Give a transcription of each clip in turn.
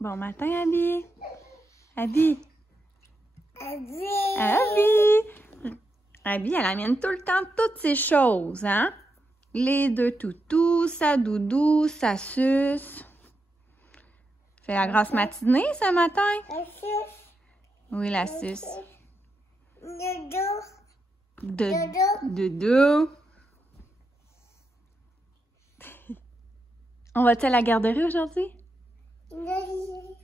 Bon matin, Abby. Abby. Abby. Abby. Abby, elle amène tout le temps toutes ces choses, hein? Les deux toutous, sa doudou, sa suce. Fait la grasse matinée ce matin? La suce. Oui, la suce. Dodo. Doudou. On va-t-il à la garderie aujourd'hui?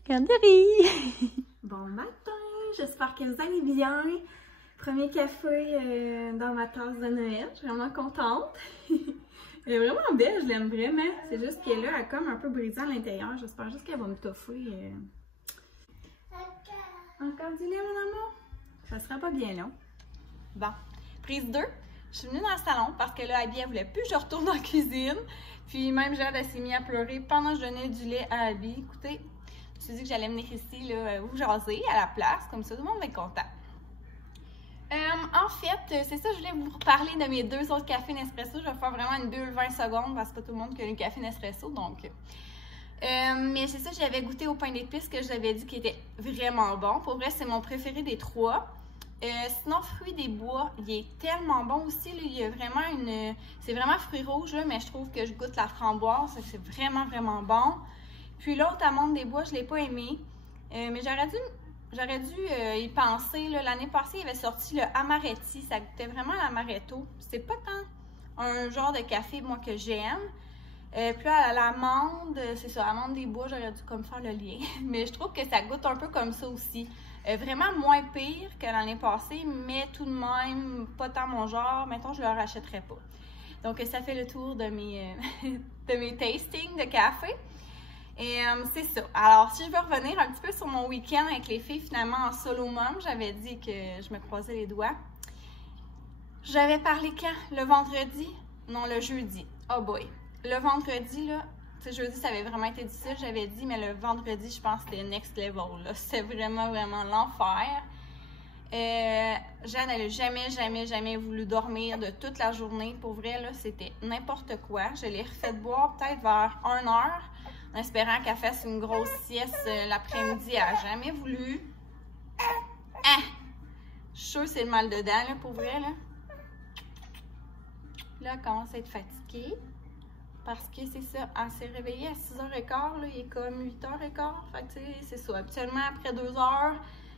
Garderie! Bon matin! J'espère que vous allez bien. Premier café dans ma tasse de Noël. Je suis vraiment contente. Elle est vraiment belle, je l'aime vraiment. C'est juste qu'elle là, elle est comme un peu brisée à l'intérieur. J'espère juste qu'elle va me toffer. Encore du lait, mon amour? Ça sera pas bien long. Bon, prise 2. Je suis venue dans le salon parce que là, Abby, elle voulait plus que je retourne dans la cuisine. Puis même Jade, elle s'est mise à pleurer pendant que je donnais du lait à Abby. Écoutez, je me suis dit que j'allais venir ici, là, vous jaser à la place. Comme ça, tout le monde va être content. En fait, c'est ça, je voulais vous parler de mes 2 autres cafés Nespresso. Je vais faire vraiment une bulle 20 secondes parce que pas tout le monde qui a le café Nespresso, donc... mais c'est ça, j'avais goûté au pain d'épices que j'avais dit qu'il était vraiment bon. Pour vrai, c'est mon préféré des 3. Sinon, fruits des bois, il est tellement bon aussi. Là, il y a vraiment une... C'est vraiment fruits rouges, là, mais je trouve que je goûte la framboise. C'est vraiment, vraiment bon. Puis l'autre, amande des bois, je ne l'ai pas aimé. Mais j'aurais dû y penser. L'année passée, il avait sorti le Amaretti. Ça goûtait vraiment l'amaretto. C'est pas tant un genre de café, moi, que j'aime. Puis là, l'amande, c'est ça, amande des bois, j'aurais dû comme faire le lien. Mais je trouve que ça goûte un peu comme ça aussi. Vraiment moins pire que l'année passée, mais tout de même, pas tant mon genre. Mettons, je ne le rachèterais pas. Donc, ça fait le tour de mes, de mes tastings de café. Et c'est ça. Alors, si je veux revenir un petit peu sur mon week-end avec les filles, finalement, en solo mom, j'avais dit que je me croisais les doigts. J'avais parlé quand? Le vendredi? Non, le jeudi. Oh boy! Le vendredi, là, tu sais, jeudi, ça avait vraiment été difficile, j'avais dit, mais le vendredi, je pense que c'était next level, là. C'était vraiment, vraiment l'enfer. Jeanne, elle n'a jamais voulu dormir de toute la journée. Pour vrai, là, c'était n'importe quoi. Je l'ai refait boire peut-être vers 1 heure, en espérant qu'elle fasse une grosse sieste l'après-midi. Elle n'a jamais voulu. Ah! Je suis sûre que c'est le mal dedans, là, pour vrai, là. Là, elle commence à être fatiguée. Parce que c'est ça, elle s'est réveillée à 6h15, là, il est comme 8h15. Fait que tu sais, c'est ça. Habituellement, après 2 heures,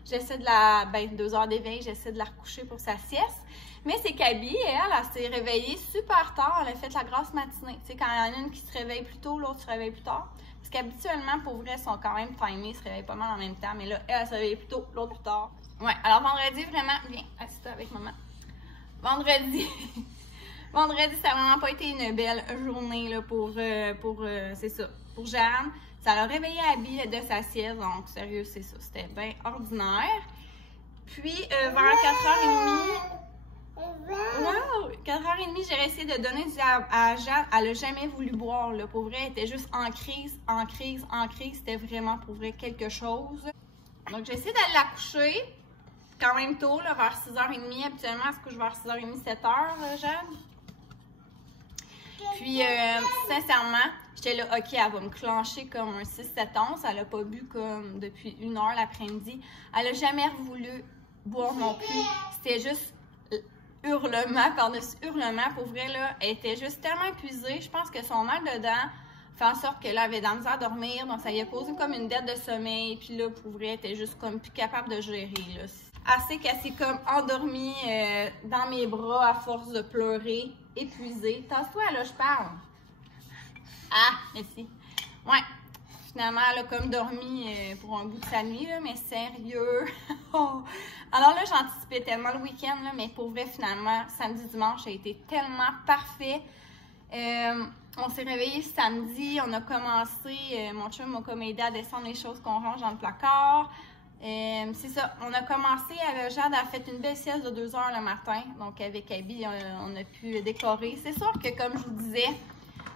j'essaie de la. 2 heures d'éveil, j'essaie de la recoucher pour sa sieste. Mais c'est qu'Abby, elle s'est réveillée super tard. Elle a fait la grasse matinée. Tu sais, quand il y en a une qui se réveille plus tôt, l'autre se réveille plus tard. Parce qu'habituellement, pour vrai, ils sont quand même timés, ils se réveillent pas mal en même temps. Mais là, elle se réveille plus tôt, l'autre plus tard. Ouais, alors vendredi, vraiment, viens, assieds-toi avec maman. Vendredi. Vendredi, ça n'a vraiment pas été une belle journée là, c'est ça, pour Jeanne. Ça l'a réveillé Abby de sa sieste, donc sérieux, c'est ça, c'était bien ordinaire. Puis, vers 4h30, wow, 4h30, j'ai essayé de donner du lait à Jeanne. Elle n'a jamais voulu boire, là, pour vrai, elle était juste en crise. C'était vraiment, pour vrai, quelque chose. Donc, j'ai essayé d'aller la coucher, quand même tôt, là, vers 6h30. Habituellement, elle se couche vers 6h30, 7h, Jeanne. Puis, sincèrement, j'étais là, OK, elle va me clencher comme un 6-7 onces. Elle n'a pas bu comme depuis 1 heure l'après-midi. Elle n'a jamais voulu boire non plus. C'était juste hurlement par-dessus hurlement. Pour vrai, là, elle était juste tellement épuisée. Je pense que son mal dedans fait en sorte qu'elle avait de la misère à dormir. Donc, ça lui a causé comme une dette de sommeil. Puis là, pour vrai, elle était juste comme plus capable de gérer, là. Assez qu'elle s'est comme endormie dans mes bras à force de pleurer, épuisée. Tasse-toi, là, je parle. Ah, merci. Ouais, finalement, elle a comme dormi pour un bout de sa nuit, là, mais sérieux. Alors là, j'anticipais tellement le week-end, là, mais pour vrai, finalement, samedi, dimanche, ça a été tellement parfait. On s'est réveillé samedi, on a commencé, mon chum m'a comme aidé à descendre les choses qu'on range dans le placard. C'est ça, on a commencé, Jade a fait une belle sieste de 2 heures le matin, donc avec Abby, on a pu décorer. C'est sûr que comme je vous disais,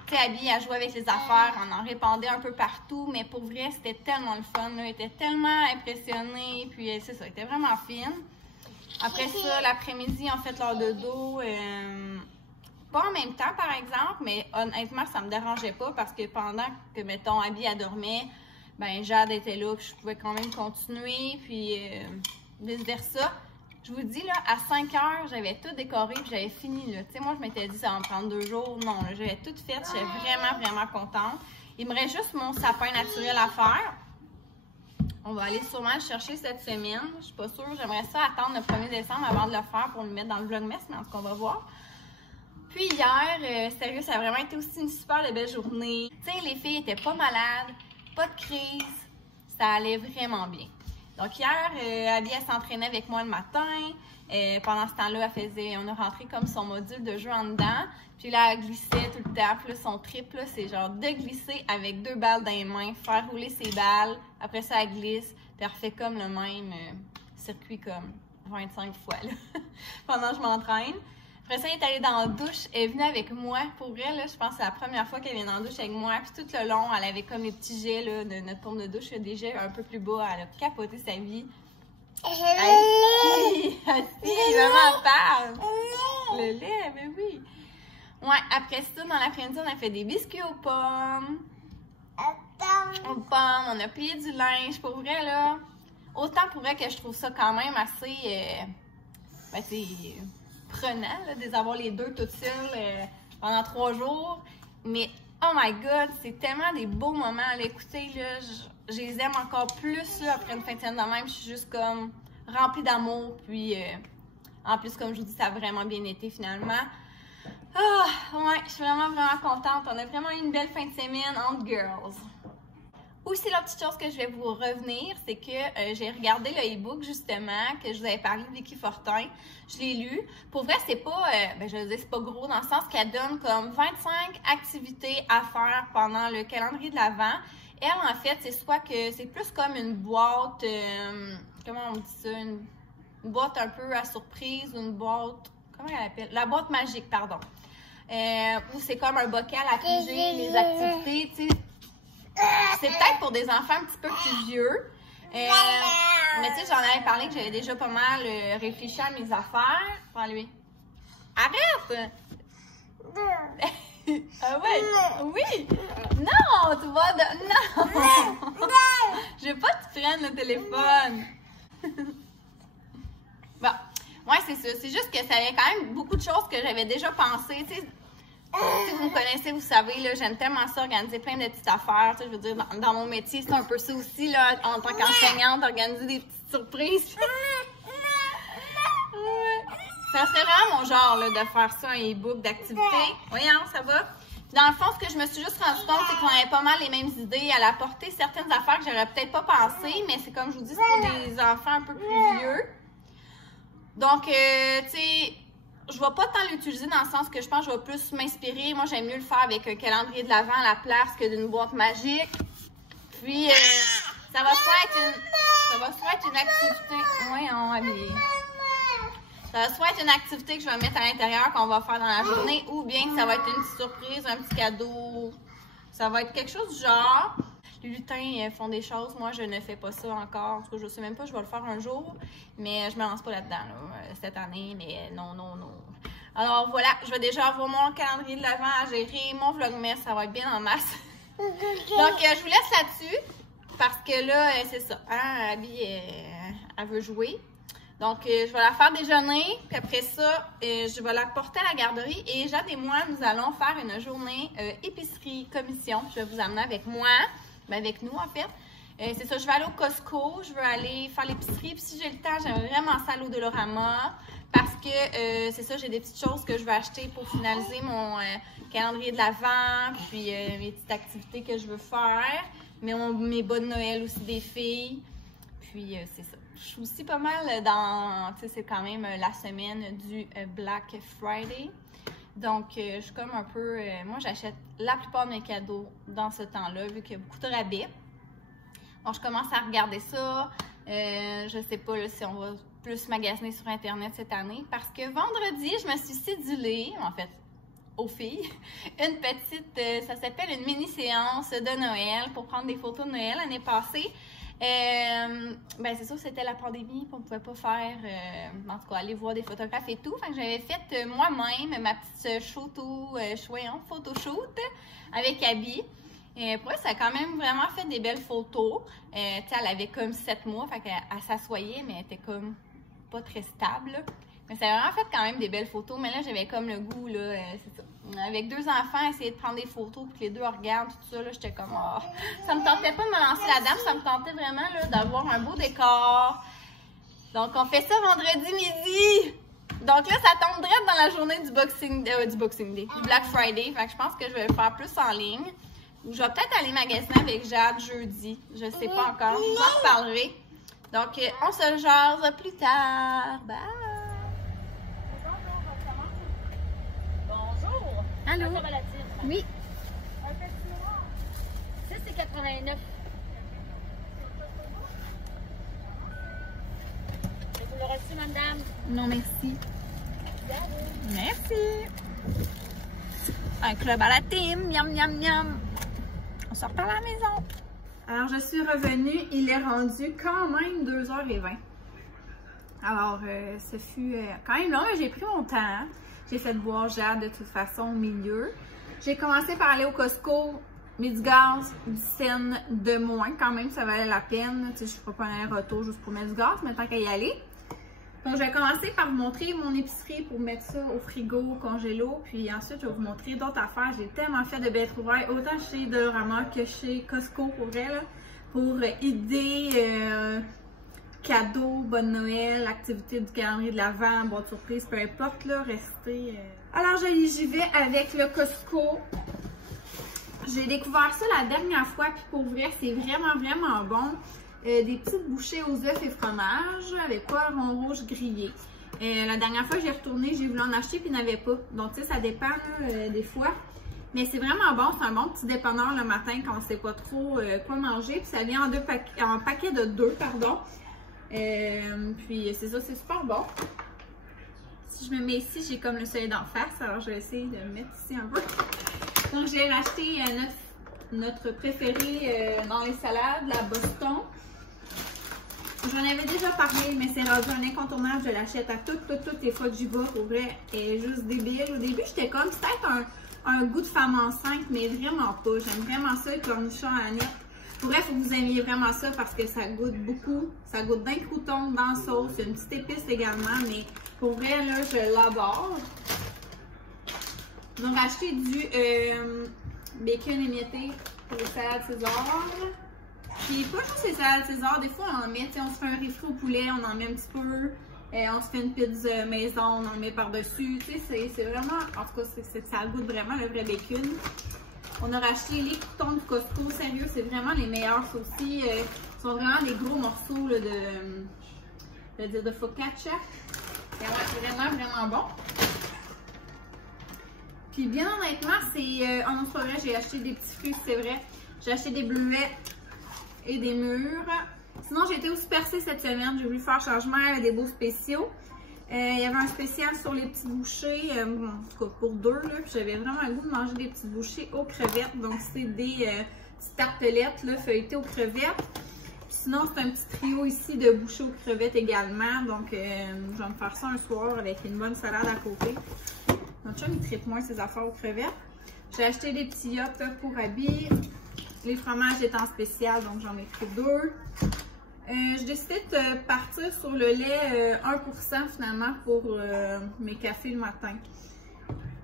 tu sais, Abby a joué avec les affaires, on en répandait un peu partout, mais pour vrai, c'était tellement le fun, là. Elle était tellement impressionnée, puis c'est ça, elle était vraiment fine. Après ça, l'après-midi, on fait leur dodo, pas en même temps par exemple, mais honnêtement, ça me dérangeait pas parce que pendant que, mettons, Abby, elle dormait, ben Jade était là, puis je pouvais quand même continuer, puis vice-versa. Je vous dis, là, à 5 heures, j'avais tout décoré, puis j'avais fini, là. Tu sais, moi, je m'étais dit, ça va me prendre 2 jours. Non, j'avais tout fait, j'étais vraiment, vraiment contente. Il me reste juste mon sapin naturel à faire. On va aller sûrement le chercher cette semaine. Je suis pas sûre. J'aimerais ça attendre le 1er décembre avant de le faire pour le mettre dans le vlogmas, mais en tout cas, on va voir. Puis hier, sérieux, ça a vraiment été aussi une super belle journée. Tu sais, les filles étaient pas malades, pas de crise. Ça allait vraiment bien. Donc hier, Abby, elle s'entraînait avec moi le matin. Pendant ce temps-là, on a rentré comme son module de jeu en dedans. Puis là, elle glissait tout le temps. Puis là, son trip, là, c'est genre de glisser avec 2 balles dans les mains, faire rouler ses balles. Après ça, elle glisse. Puis elle refait comme le même circuit comme 25 fois là, pendant que je m'entraîne. Après ça, elle est allée dans la douche. Elle est venue avec moi. Pour vrai, là, je pense que c'est la première fois qu'elle vient dans la douche avec moi. Puis tout le long, elle avait comme les petits jets là, de notre pompe de douche. Des jets un peu plus bas. Elle a capoté sa vie. Assis, maman parle. Le lait, mais oui. Ouais, après ça, dans l'après-midi, on a fait des biscuits aux pommes. On a plié du linge. Pour vrai, là, autant pour vrai que je trouve ça quand même assez prenant, là, de les avoir les deux toutes seules pendant 3 jours. Mais, oh my God, c'est tellement des beaux moments à l'écouter, là. Je les aime encore plus, là, après une fin de semaine de même. Je suis juste comme remplie d'amour. Puis, en plus, comme je vous dis, ça a vraiment bien été finalement. Ah, ouais, je suis vraiment contente. On a vraiment eu une belle fin de semaine entre girls. Aussi, la petite chose que je vais vous revenir, c'est que j'ai regardé le e-book, justement, que je vous avais parlé de Vicky Fortin. Je l'ai lu. Pour vrai, c'est pas, je veux dire, c'est pas gros dans le sens qu'elle donne comme 25 activités à faire pendant le calendrier de l'Avent. Elle, en fait, c'est soit que c'est plus comme une boîte, comment on dit ça, une boîte un peu à surprise, une boîte, comment elle appelle? La boîte magique, pardon. Où c'est comme un bocal à piger les activités, tu sais. C'est peut-être pour des enfants un petit peu plus vieux. Mais tu sais, j'en avais parlé que j'avais déjà pas mal réfléchi à mes affaires. Prends lui. Arrête! Ah ouais? Oui! Non! Tu vas de... Non! Je veux pas que tu prennes le téléphone. Bon. Ouais, c'est ça. C'est juste que ça avait quand même beaucoup de choses que j'avais déjà pensé. Tu sais, si vous me connaissez, vous savez, là, j'aime tellement ça, organiser plein de petites affaires. Tu sais, je veux dire, dans mon métier, c'est un peu ça aussi, là, en tant qu'enseignante, organiser des petites surprises. Ouais. Ça serait vraiment mon genre, là, de faire ça, un e-book d'activités. Voyons, ça va? Dans le fond, ce que je me suis juste rendu compte, c'est qu'on avait pas mal les mêmes idées. Elle a apporté certaines affaires que j'aurais peut-être pas pensé, mais c'est comme je vous dis, c'est pour des enfants un peu plus vieux. Donc, tu sais, je vais pas tant l'utiliser dans le sens que je pense que je vais plus m'inspirer. Moi, j'aime mieux le faire avec un calendrier de l'Avent à la place que d'une boîte magique. Puis, ça va soit être une activité... Voyons, Abby. Ça va soit être une activité que je vais mettre à l'intérieur qu'on va faire dans la journée ou bien que ça va être une petite surprise, un petit cadeau. Ça va être quelque chose du genre. Les lutins font des choses. Moi, je ne fais pas ça encore. Parce que je sais même pas, je vais le faire un jour. Mais je me lance pas là-dedans cette année. Mais non. Alors voilà, je vais déjà avoir mon calendrier de l'Avent à gérer. Mon vlogmas, ça va être bien en masse. Donc, je vous laisse là-dessus. Parce que là, c'est ça. Hein, Abby, elle veut jouer. Donc, je vais la faire déjeuner. Puis après ça, je vais la porter à la garderie. Et Jade et moi, nous allons faire une journée épicerie commission. Je vais vous amener avec moi. Ben avec nous, en fait. C'est ça, je vais aller au Costco. Je veux aller faire l'épicerie. Puis si j'ai le temps, j'aimerais vraiment ça à l'Odolorama. Parce que, c'est ça, j'ai des petites choses que je veux acheter pour finaliser mon calendrier de l'Avent. Puis mes petites activités que je veux faire. Mes bas de Noël aussi des filles. Puis, c'est ça. Je suis aussi pas mal dans, tu sais, c'est quand même la semaine du Black Friday. Donc, je suis comme un peu, moi j'achète la plupart de mes cadeaux dans ce temps-là, vu qu'il y a beaucoup de rabais. Bon, je commence à regarder ça. Je sais pas là, si on va plus magasiner sur Internet cette année, parce que vendredi, je me suis cédulée, en fait, aux filles, une petite, ça s'appelle une mini-séance de Noël pour prendre des photos de Noël l'année passée. Ben c'est sûr c'était la pandémie, on ne pouvait pas faire, en tout cas aller voir des photographes et tout. Fait que j'avais fait moi-même ma petite photoshoot avec Abby. Et pour elle, ça a quand même vraiment fait des belles photos. Tu sais, elle avait comme 7 mois, fait qu'elle s'assoyait, mais elle était comme pas très stable. Mais ça a vraiment fait quand même des belles photos. Mais là, j'avais comme le goût, là, c'est ça. Avec 2 enfants, essayer de prendre des photos pour que les deux regardent, tout ça, là, j'étais comme, oh. Ça me tentait pas de me lancer là-dedans, ça me tentait vraiment, là, d'avoir un beau décor. Donc, on fait ça vendredi midi. Donc là, ça tombe direct dans la journée du Boxing Day, du Black Friday. Fait que je pense que je vais le faire plus en ligne. Ou je vais peut-être aller magasiner avec Jade jeudi. Je sais pas encore. Je vous en reparlerai. Donc, on se jase plus tard. Bye! Bonjour! Allô? Oui. Ça, c'est 89. Vous le reçu, madame? Non, merci. Merci. Un club à la team. Miam, miam, miam. On se reparle à la maison. Alors, je suis revenue. Il est rendu quand même 2h20. Alors, ce fut quand même long, mais j'ai pris mon temps. J'ai fait boire Jade de toute façon au milieu. J'ai commencé par aller au Costco. Mis du gaz, 10 cents de moins. Quand même, ça valait la peine. Tu sais, je ne ferai pas un retour juste pour mettre du gaz, mais tant qu'à y aller. Donc, je vais commencer par vous montrer mon épicerie pour mettre ça au frigo, au congélo. Puis ensuite, je vais vous montrer d'autres affaires. J'ai tellement fait de belles trouvailles, autant chez Dollarama que chez Costco pour vrai, là, pour idées, cadeaux, bonne Noël, activités du calendrier de l'Avent, boîte surprise, peu importe, là, restez. Alors, j'y vais avec le Costco. J'ai découvert ça la dernière fois, puis pour vrai, c'est vraiment, vraiment bon. Des petites bouchées aux œufs et fromage avec poivron rouge grillé. La dernière fois que j'ai retourné, j'ai voulu en acheter puis il n'y en avait pas. Donc, tu sais, ça dépend là, des fois. Mais c'est vraiment bon. C'est un bon petit dépanneur le matin quand on ne sait pas trop quoi manger. Puis ça vient en paquet de 2, pardon. Puis c'est ça, c'est super bon. Si je me mets ici, j'ai comme le soleil d'en face. Alors, je vais essayer de me mettre ici un peu. Donc, j'ai racheté notre préféré dans les salades, la Boston. J'en avais déjà parlé, mais c'est rendu un incontournable. Je l'achète à toutes les fois que j'y vais. Pour vrai, elle est juste débile. Au début, j'étais comme, c'est peut-être un goût de femme enceinte, mais vraiment pas. J'aime vraiment ça, les cornichons à la nette. Pour vrai, il faut que vous aimiez vraiment ça parce que ça goûte beaucoup. Ça goûte d'un crouton, dans la sauce. Il y a une petite épice également, mais pour vrai, là, je l'adore. Donc, acheter du bacon émietté pour les salades César. Puis pas juste les salades César, des fois on en met, on se fait un riz au poulet, on en met un petit peu. On se fait une pizza maison, on en met par-dessus. C'est vraiment, en tout cas, ça goûte vraiment le vrai bacon. On a racheté les croutons du Costco, sérieux, c'est vraiment les meilleurs aussi. Ils sont vraiment des gros morceaux là, de focaccia. C'est vraiment, vraiment bon. Puis bien honnêtement, c'est en autre vrai, j'ai acheté des petits fruits, c'est vrai. J'ai acheté des bleuets et des mûres. Sinon, j'ai été au Super C cette semaine. J'ai voulu faire changement avec des beaux spéciaux. Il y avait un spécial sur les petits bouchées, en tout cas pour 2. J'avais vraiment le goût de manger des petits bouchées aux crevettes. Donc, c'est des petites tartelettes là, feuilletées aux crevettes. Puis sinon, c'est un petit trio ici de bouchées aux crevettes également. Donc, je vais me faire ça un soir avec une bonne salade à côté. Mon chum, il tripe moins ses affaires aux crevettes. J'ai acheté des petits yops pour Abby. Les fromages étaient en spécial, donc j'en ai pris 2. Je décidé de partir sur le lait 1% finalement pour mes cafés le matin.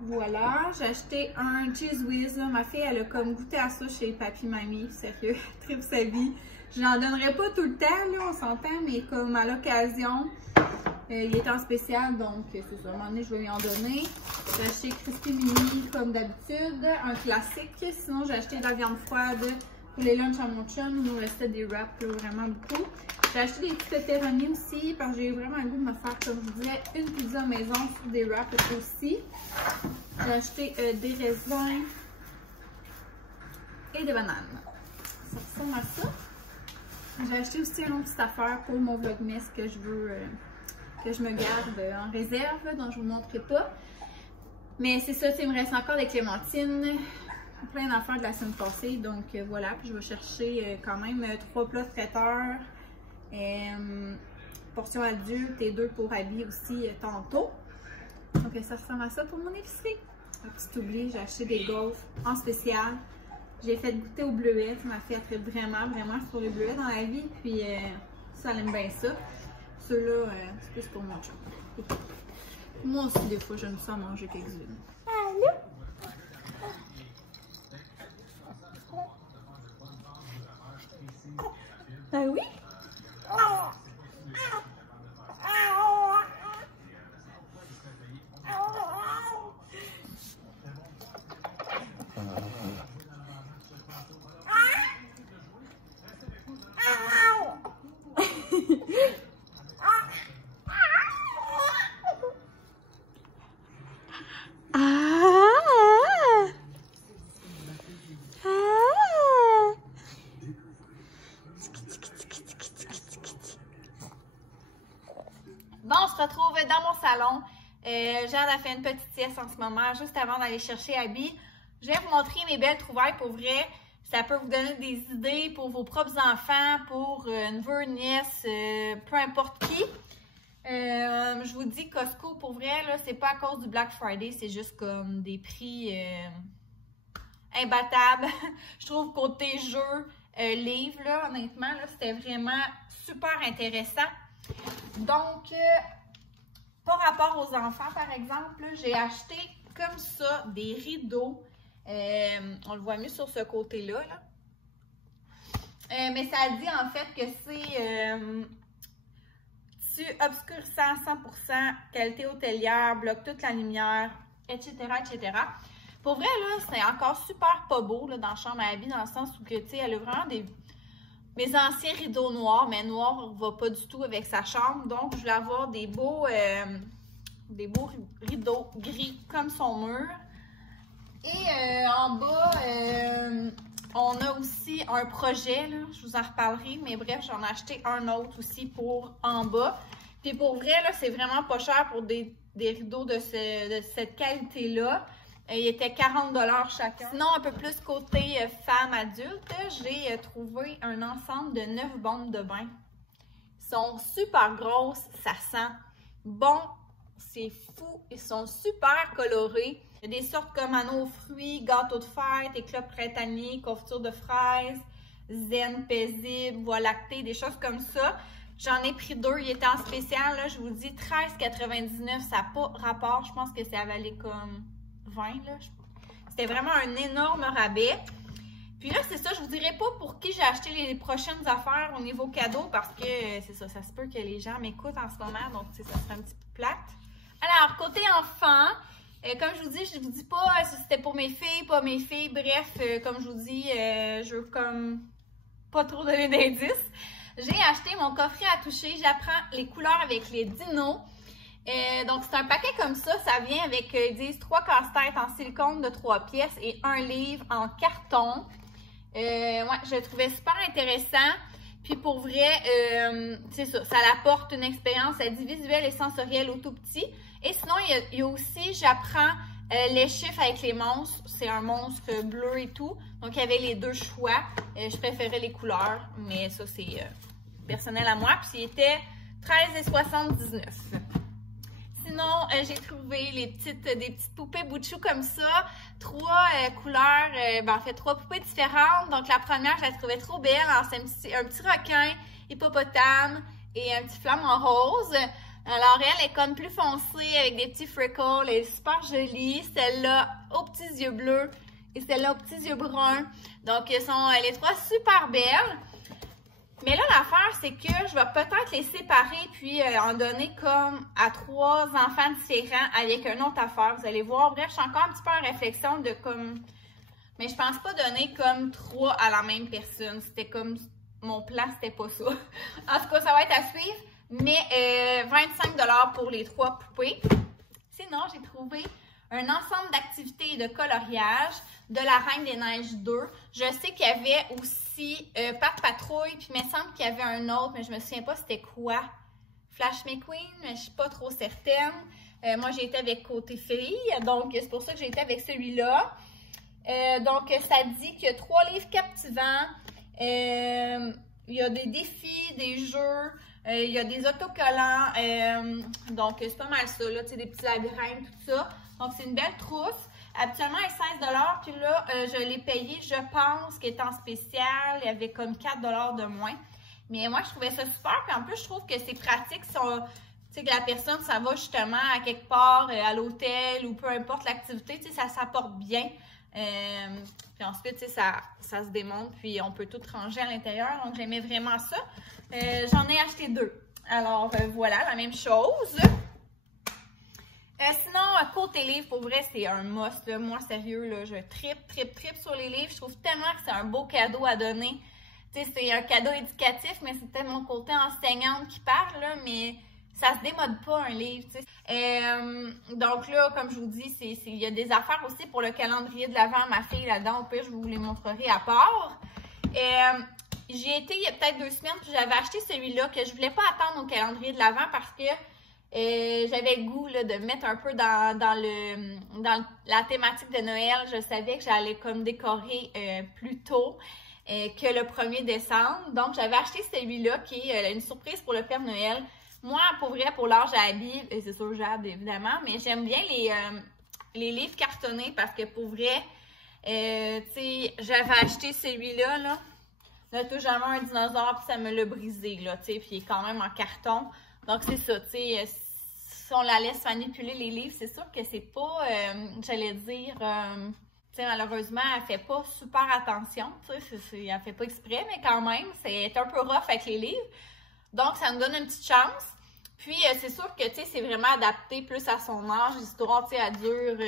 Voilà, j'ai acheté un Cheese Whiz. Ma fille, elle a comme goûté à ça chez Papy Mamie. Sérieux, tripe sa vie. Je n'en donnerai pas tout le temps, là, on s'entend, mais comme à l'occasion, il est en spécial, donc c'est ça. À un moment donné, je vais lui en donner. J'ai acheté Crispy Mini comme d'habitude, un classique. Sinon, j'ai acheté de la viande froide pour les lunchs à mon chum. Il nous restait des wraps, là, vraiment beaucoup. J'ai acheté des petits pepperoni aussi, parce que j'ai vraiment le goût de me faire, comme je vous disais, une pizza maison sur des wraps aussi. J'ai acheté des raisins et des bananes. Ça ressemble à ça. J'ai acheté aussi une autre petite affaire pour mon vlogmas que je veux... que je me garde en réserve, dont je ne vous montrerai pas. Mais c'est ça, il me reste encore des clémentines, plein d'affaires de la semaine passée. Donc voilà, puis je vais chercher quand même 3 plats traiteurs, portion adulte et 2 pour Abby aussi tantôt. Donc ça ressemble à ça pour mon épicerie. Un petit oubli, j'ai acheté des gaufres en spécial. J'ai fait goûter au bleuet. Ma fille a tripe vraiment sur les bleuets dans la vie. Puis ça, elle aime bien ça. Ceux-là, c'est plus pour mon chum. Moi aussi, des fois, j'aime ça manger quelques-unes. Ah oui? Bon, on se retrouve dans mon salon. Jade a fait une petite sieste en ce moment, juste avant d'aller chercher Abby. Je viens vous montrer mes belles trouvailles pour vrai. Ça peut vous donner des idées pour vos propres enfants, pour neveu, nièce, peu importe qui. Je vous dis, Costco, pour vrai, là, c'est pas à cause du Black Friday, c'est juste comme des prix imbattables. Je trouve côté jeu, livre, là, honnêtement, là, c'était vraiment super intéressant. Donc, par rapport aux enfants, par exemple, j'ai acheté comme ça des rideaux. On le voit mieux sur ce côté-là. Là. Mais ça dit en fait que c'est tissu obscurcissant 100%, qualité hôtelière, bloque toute la lumière, etc., etc. Pour vrai, là, c'est encore super pas beau là, dans la chambre à Abby, dans le sens où que, tu sais, elle a vraiment mes anciens rideaux noirs, mais noir ne va pas du tout avec sa chambre. Donc, je voulais avoir des beaux rideaux gris comme son mur. Et en bas, on a aussi un projet, là, je vous en reparlerai, mais bref, j'en ai acheté un autre aussi pour en bas. Puis pour vrai, là, c'est vraiment pas cher pour des rideaux de cette qualité-là. Il était 40 $ chacun. Sinon, un peu plus côté femme adulte, j'ai trouvé un ensemble de 9 bombes de bain. Ils sont super grosses, ça sent bon, c'est fou. Ils sont super colorés. Il y a des sortes comme anneaux aux fruits, gâteaux de fête, éclats printaniers, confiture de fraises, zen, paisible, voie lactée, des choses comme ça. J'en ai pris 2, il était en spécial, là, je vous dis 13,99 $, ça n'a pas rapport, je pense que ça valait comme 20 $. C'était vraiment un énorme rabais. Puis là, c'est ça, je vous dirais pas pour qui j'ai acheté les prochaines affaires au niveau cadeau parce que c'est ça, ça se peut que les gens m'écoutent en ce moment, donc ça serait un petit peu plate. Alors, côté enfant, comme je vous dis pas si c'était pour mes filles, pas mes filles, bref, comme je vous dis, je veux comme pas trop donner d'indices. J'ai acheté mon coffret à toucher, j'apprends les couleurs avec les dinos. Donc, c'est un paquet comme ça vient avec, ils disent, 3 casse-têtes en silicone de 3 pièces et un livre en carton. Ouais, je le trouvais super intéressant. Puis pour vrai, c'est ça, ça apporte une expérience, elle dit visuelle et sensorielle au tout petit. Et sinon, il y a aussi, j'apprends les chiffres avec les monstres. C'est un monstre bleu et tout. Donc, il y avait les 2 choix. Je préférais les couleurs, mais ça, c'est personnel à moi. Puis, il était 13,79 $. Sinon, j'ai trouvé des petites poupées bout de chou comme ça. 3 couleurs, en fait 3 poupées différentes. Donc la première, je la trouvais trop belle. Alors c'est un petit requin, hippopotame et un petit flamant rose. Alors elle est comme plus foncée avec des petits freckles. Elle est super jolie. Celle-là aux petits yeux bleus et celle-là aux petits yeux bruns. Donc elles sont les 3 super belles. Mais là, l'affaire, c'est que je vais peut-être les séparer puis en donner comme à 3 enfants différents avec une autre affaire. Vous allez voir. Bref, je suis encore un petit peu en réflexion de comme... Mais je pense pas donner comme 3 à la même personne. C'était comme... Mon plan, c'était pas ça. En tout cas, ça va être à suivre. Mais 25 $ pour les 3 poupées. Sinon, j'ai trouvé un ensemble d'activités et de coloriage de la Reine des Neiges 2. Je sais qu'il y avait aussi Pat Patrouille, puis il me semble qu'il y avait un autre, mais je me souviens pas c'était quoi. Flash McQueen, mais je suis pas trop certaine. Moi, j'ai été avec côté fille, donc c'est pour ça que j'ai été avec celui-là. Donc, ça dit qu'il y a 3 livres captivants. Il y a des défis, des jeux, il y a des autocollants. Donc, c'est pas mal ça, là, tu sais, des petits labyrinthes, tout ça. Donc, c'est une belle trousse. Habituellement, elle est 16 $, puis là, je l'ai payé, je pense, qu'il est en spécial. Il y avait comme 4 $ de moins. Mais moi, je trouvais ça super. Puis en plus, je trouve que c'est pratique. Tu sais, que la personne, ça va justement à quelque part, à l'hôtel ou peu importe l'activité, tu sais, ça s'apporte bien. Puis ensuite, tu sais, ça se démonte, puis on peut tout ranger à l'intérieur. Donc, j'aimais vraiment ça. J'en ai acheté 2. Alors, voilà, la même chose. Sinon, côté livres, pour vrai, c'est un must. Là. Moi, sérieux, là, je tripe sur les livres. Je trouve tellement que c'est un beau cadeau à donner. Tu sais, c'est un cadeau éducatif, mais c'est peut-être mon côté enseignante qui parle, là, mais ça se démode pas, un livre, tu sais. Donc là, comme je vous dis, il y a des affaires aussi pour le calendrier de l'Avent, ma fille, là-dedans. Au pire, je vous les montrerai à part. J'y ai été il y a peut-être 2 semaines, puis j'avais acheté celui-là, que je voulais pas attendre au calendrier de l'Avent parce que j'avais le goût là, de mettre un peu dans la thématique de Noël. Je savais que j'allais comme décorer plus tôt que le 1er décembre. Donc, j'avais acheté celui-là qui est une surprise pour le Père Noël. Moi, pour vrai, pour l'âge Abby, c'est sûr Jade évidemment, mais j'aime bien les livres cartonnés parce que pour vrai, tu sais, j'avais acheté celui-là, là. Là, tout jamais un dinosaure, puis ça me l'a brisé, là, tu sais, puis il est quand même en carton. Donc, c'est ça, tu sais, si on la laisse manipuler les livres, c'est sûr que c'est pas, j'allais dire, tu sais, malheureusement, elle fait pas super attention, tu sais, elle fait pas exprès, mais quand même, c'est un peu rough avec les livres. Donc, ça nous donne une petite chance. Puis, c'est sûr que, tu sais, c'est vraiment adapté plus à son âge. L'histoire, tu sais, elle dure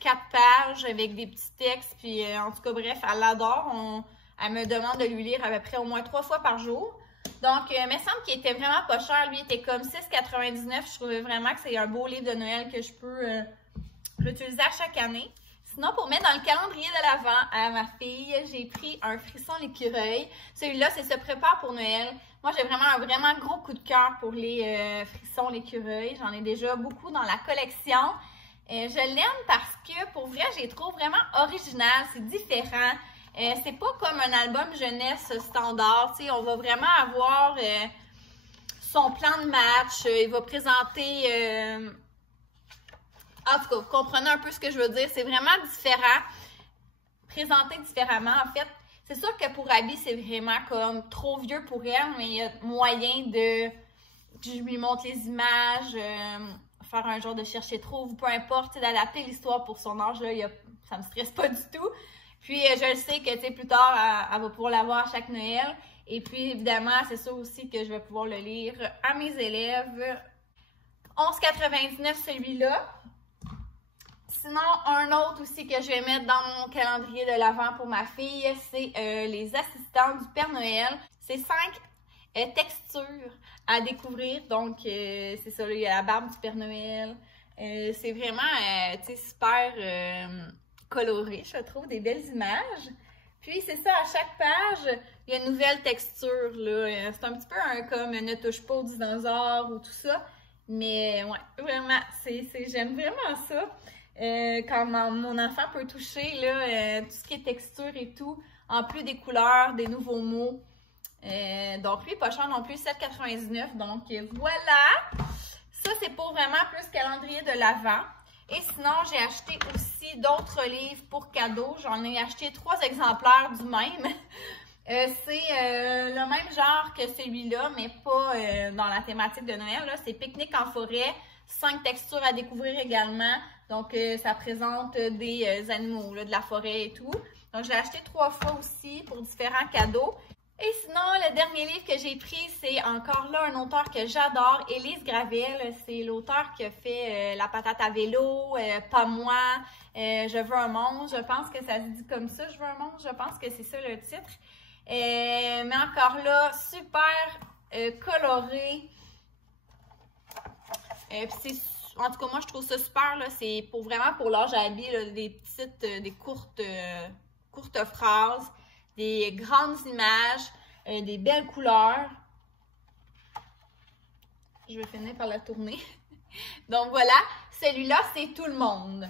4 pages avec des petits textes. Puis, en tout cas, bref, elle l'adore. Elle me demande de lui lire à peu près au moins 3 fois par jour. Donc, il me semble qu'il était vraiment pas cher. Lui, il était comme 6,99 $. Je trouvais vraiment que c'est un beau livre de Noël que je peux l'utiliser à chaque année. Sinon, pour mettre dans le calendrier de l'Avent à ma fille, j'ai pris un Frisson l'écureuil. Celui-là, c'est Se prépare pour Noël. Moi, j'ai vraiment un vraiment gros coup de cœur pour les Frissons l'écureuil. J'en ai déjà beaucoup dans la collection. Je l'aime parce que, pour vrai, je les trouve vraiment original. C'est différent. C'est pas comme un album jeunesse standard. Tu sais, on va vraiment avoir son plan de match. Il va présenter... En tout cas, vous comprenez un peu ce que je veux dire. C'est vraiment différent. Présenté différemment, en fait. C'est sûr que pour Abby, c'est vraiment comme trop vieux pour elle, mais il y a moyen de... Je lui montre les images, faire un genre de chercher trouve, peu importe, d'adapter l'histoire pour son âge, là, ça me stresse pas du tout. Puis, je le sais que, tu sais, plus tard, elle va pouvoir l'avoir à chaque Noël. Et puis, évidemment, c'est sûr aussi que je vais pouvoir le lire à mes élèves. 11,99 $, celui-là. Sinon, un autre aussi que je vais mettre dans mon calendrier de l'Avent pour ma fille, c'est les assistants du Père Noël. C'est 5 textures à découvrir. Donc, c'est ça, là, il y a la barbe du Père Noël. C'est vraiment, tu sais, super coloré, je trouve, des belles images. Puis, c'est ça, à chaque page, il y a une nouvelle texture, là. C'est un petit peu comme Ne touche pas aux dinosaures ou tout ça. Mais, ouais, vraiment, j'aime vraiment ça. Quand mon enfant peut toucher là, tout ce qui est texture et tout, en plus des couleurs, des nouveaux mots. Donc lui, pas cher non plus, 7,99 $. Donc voilà! Ça, c'est pour vraiment plus calendrier de l'Avent. Et sinon, j'ai acheté aussi d'autres livres pour cadeaux. J'en ai acheté 3 exemplaires du même. C'est le même genre que celui-là, mais pas dans la thématique de Noël. C'est Pique-nique en forêt. 5 textures à découvrir également. Donc, ça présente des animaux là, de la forêt et tout. Donc, je l'ai acheté 3 fois aussi pour différents cadeaux. Et sinon, le dernier livre que j'ai pris, c'est encore là un auteur que j'adore, Élise Gravel. C'est l'auteur qui a fait La patate à vélo, Pas moi, Je veux un monde. Je pense que ça se dit comme ça, Je veux un monde. Je pense que c'est ça le titre. Mais encore là, super coloré. Puis en tout cas, moi, je trouve ça super. C'est vraiment pour l'âge à Abby, des courtes phrases, des grandes images, des belles couleurs. Je vais finir par la tourner. Donc voilà, celui-là, c'est tout le monde.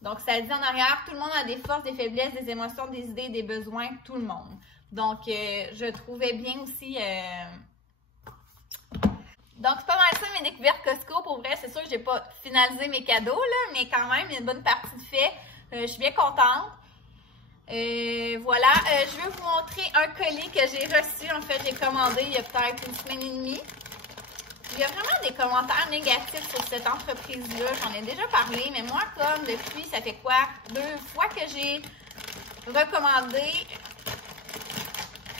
Donc, ça dit en arrière, tout le monde a des forces, des faiblesses, des émotions, des idées, des besoins, tout le monde. Donc, je trouvais bien aussi... Donc, c'est pas mal ça mes découvertes Costco. Pour vrai, c'est sûr que j'ai pas finalisé mes cadeaux, là, mais quand même, il y a une bonne partie de fait. Je suis bien contente. Voilà, je vais vous montrer un colis que j'ai reçu. En fait, j'ai commandé il y a peut-être une semaine et demie. Il y a vraiment des commentaires négatifs sur cette entreprise-là. J'en ai déjà parlé, mais moi, comme depuis, ça fait quoi? 2 fois que j'ai recommandé.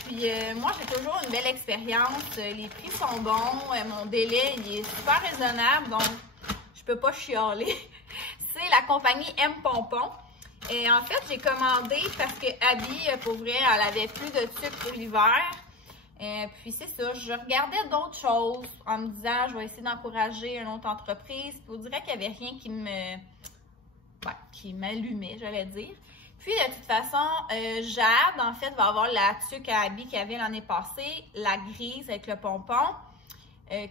Puis moi, j'ai toujours une belle expérience. Les prix sont bons. Mon délai, il est super raisonnable. Donc, je peux pas chialer. C'est la compagnie M Pompon. Et en fait, j'ai commandé parce que Abby, pour vrai, elle avait plus de sucre pour l'hiver. Puis c'est ça, je regardais d'autres choses en me disant, je vais essayer d'encourager une autre entreprise. Puis on dirait qu'il n'y avait rien qui m'allumait, j'allais dire. Puis de toute façon, Jade, en fait, va avoir la tuque à Abby qu'il y avait l'année passée, la grise avec le pompon,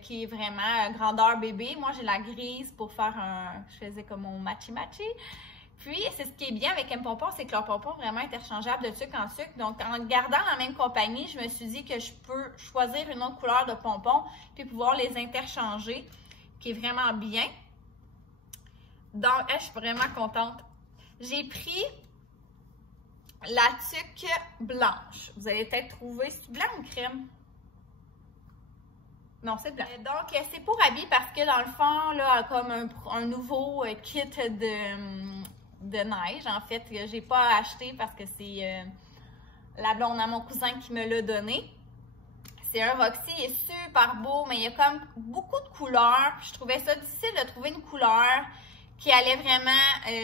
qui est vraiment grandeur bébé. Moi, j'ai la grise pour faire je faisais comme mon matchy-matchy. Puis, c'est ce qui est bien avec M Pompon, c'est que leur pompon est vraiment interchangeable de sucre en sucre. Donc, en gardant la même compagnie, je me suis dit que je peux choisir une autre couleur de pompon puis pouvoir les interchanger, qui est vraiment bien. Donc, je suis vraiment contente. J'ai pris la tuque blanche. Vous allez peut-être trouver, c'est blanc ou crème? Non, c'est blanc. Donc, c'est pour Abby parce que dans le fond, là, elle a comme un nouveau kit de neige, en fait, que j'ai pas acheté parce que c'est la blonde à mon cousin qui me l'a donné. C'est un Roxy, il est super beau, mais il y a comme beaucoup de couleurs. Je trouvais ça difficile de trouver une couleur qui allait vraiment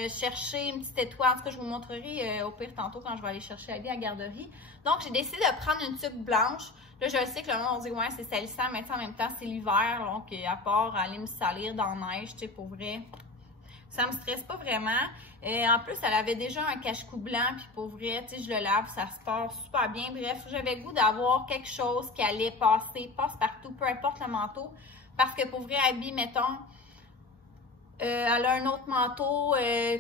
chercher une petite étoile. En tout cas, je vous montrerai au pire tantôt quand je vais aller chercher Abby à la garderie. Donc, j'ai décidé de prendre une tuque blanche. Là, je sais que le monde on dit, ouais, c'est salissant, mais en même temps, c'est l'hiver. Donc, à part aller me salir dans la neige, tu sais, pour vrai, ça me stresse pas vraiment. En plus, elle avait déjà un cache-cou blanc, puis pour vrai, tu sais, je le lave, ça se passe super bien. Bref, j'avais le goût d'avoir quelque chose qui allait passer, passe partout, peu importe le manteau. Parce que pour vrai, Abby, mettons, elle a un autre manteau,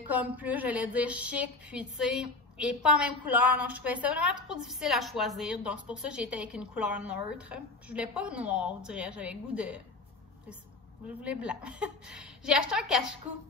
comme plus, j'allais dire, chic, puis tu sais, il n'est pas en même couleur. Donc, je trouvais ça vraiment trop difficile à choisir. Donc, c'est pour ça que j'ai été avec une couleur neutre. Je voulais pas noir, je dirais. J'avais le goût de... Je voulais blanc. J'ai acheté un cache-cou.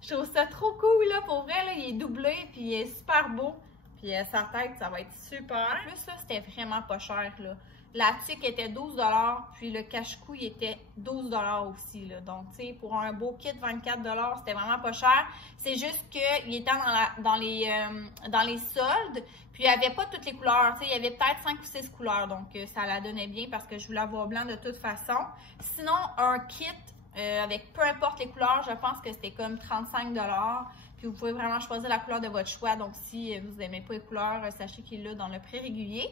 Je trouve ça trop cool, là, pour vrai, là, il est doublé, puis il est super beau. Puis sa tête, ça va être super. En plus, là, c'était vraiment pas cher, là. La tuque était 12 $, puis le cache-cou, il était 12 $ aussi, là. Donc, tu sais, pour un beau kit, 24 $, c'était vraiment pas cher. C'est juste qu'il était dans les soldes, puis il n'y avait pas toutes les couleurs, tu sais, il y avait peut-être 5 ou 6 couleurs, donc ça la donnait bien parce que je voulais avoir blanc de toute façon. Sinon, un kit, avec peu importe les couleurs, je pense que c'était comme 35 $. Puis vous pouvez vraiment choisir la couleur de votre choix. Donc si vous n'aimez pas les couleurs, sachez qu'il est là dans le prix régulier.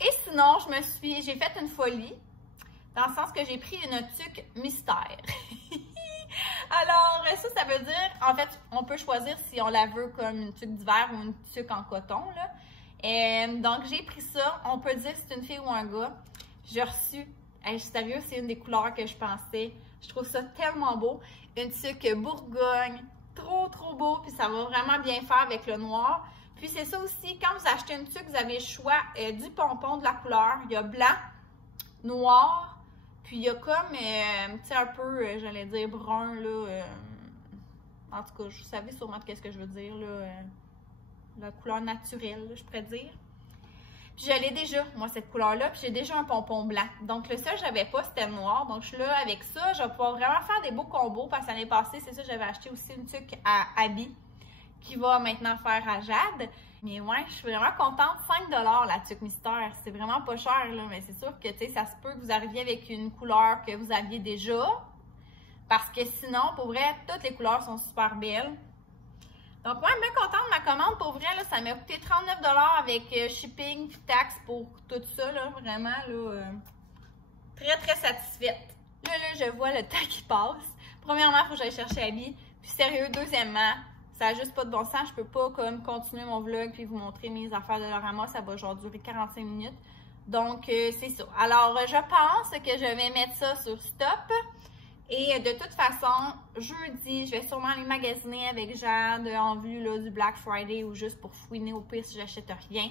Et sinon, j'ai fait une folie. Dans le sens que j'ai pris une tuque mystère. Alors, ça veut dire, en fait, on peut choisir si on la veut comme une tuque d'hiver ou une tuque en coton, là. Donc, j'ai pris ça. On peut dire si c'est une fille ou un gars. J'ai reçu, je suis sérieuse, c'est une des couleurs que je pensais. Je trouve ça tellement beau. Une tuque Bourgogne, trop beau, puis ça va vraiment bien faire avec le noir. Puis c'est ça aussi, quand vous achetez une tuque, vous avez le choix du pompon, de la couleur. Il y a blanc, noir, puis il y a comme, tu sais, un peu, j'allais dire brun, là. En tout cas, vous savez sûrement qu'est-ce que je veux dire, là. La couleur naturelle, là, je pourrais dire. Puis je l'ai déjà, moi, cette couleur-là, puis j'ai déjà un pompon blanc. Donc, le seul que j'avais pas, c'était le noir. Donc, je suis là avec ça. Je vais pouvoir vraiment faire des beaux combos, parce que l'année passée, c'est ça, j'avais acheté aussi une tuque à Abby, qui va maintenant faire à Jade. Mais ouais, je suis vraiment contente. 5 $ la tuque mystère. C'est vraiment pas cher, là, mais c'est sûr que, tu sais, ça se peut que vous arriviez avec une couleur que vous aviez déjà. Parce que sinon, pour vrai, toutes les couleurs sont super belles. Donc, moi, je suis bien contente de ma commande. Pour vrai, là, ça m'a coûté 39 $ avec shipping puis taxes pour tout ça, là. Vraiment, là, très satisfaite. Là, je vois le temps qui passe. Premièrement, il faut que j'aille chercher Abby. Puis sérieux, deuxièmement, ça n'a juste pas de bon sens. Je peux pas comme continuer mon vlog puis vous montrer mes affaires de Dollarama. Ça va genre durer 45 minutes. Donc, c'est ça. Alors, je pense que je vais mettre ça sur stop. Et de toute façon, jeudi, je vais sûrement aller magasiner avec Jade en vue là, du Black Friday ou juste pour fouiner au pire si j'achète rien.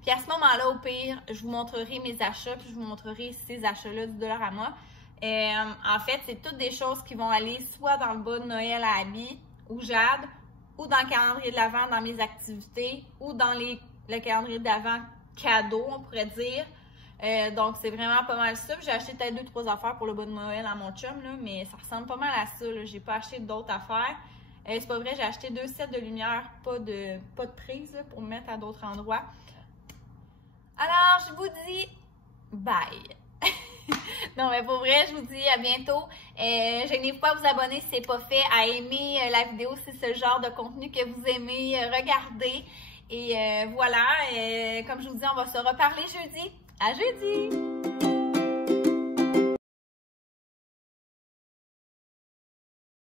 Puis à ce moment-là, au pire, je vous montrerai mes achats puis je vous montrerai ces achats-là du Dollarama. En fait, c'est toutes des choses qui vont aller soit dans le bas de Noël à Abby ou Jade ou dans le calendrier de l'Avent, dans mes activités, ou dans le calendrier d'Avent cadeau, on pourrait dire. Donc, c'est vraiment pas mal ça. J'ai acheté peut-être 2-3 affaires pour le bon de Noël à mon chum, là, mais ça ressemble pas mal à ça. J'ai pas acheté d'autres affaires. C'est pas vrai, j'ai acheté 2 sets de lumière, pas de prise là, pour me mettre à d'autres endroits. Alors, je vous dis bye! Non, mais pour vrai, je vous dis à bientôt. Gênez-vous pas à vous abonner si c'est pas fait, à aimer la vidéo si c'est le genre de contenu que vous aimez regarder. Et voilà, comme je vous dis, on va se reparler jeudi. À jeudi!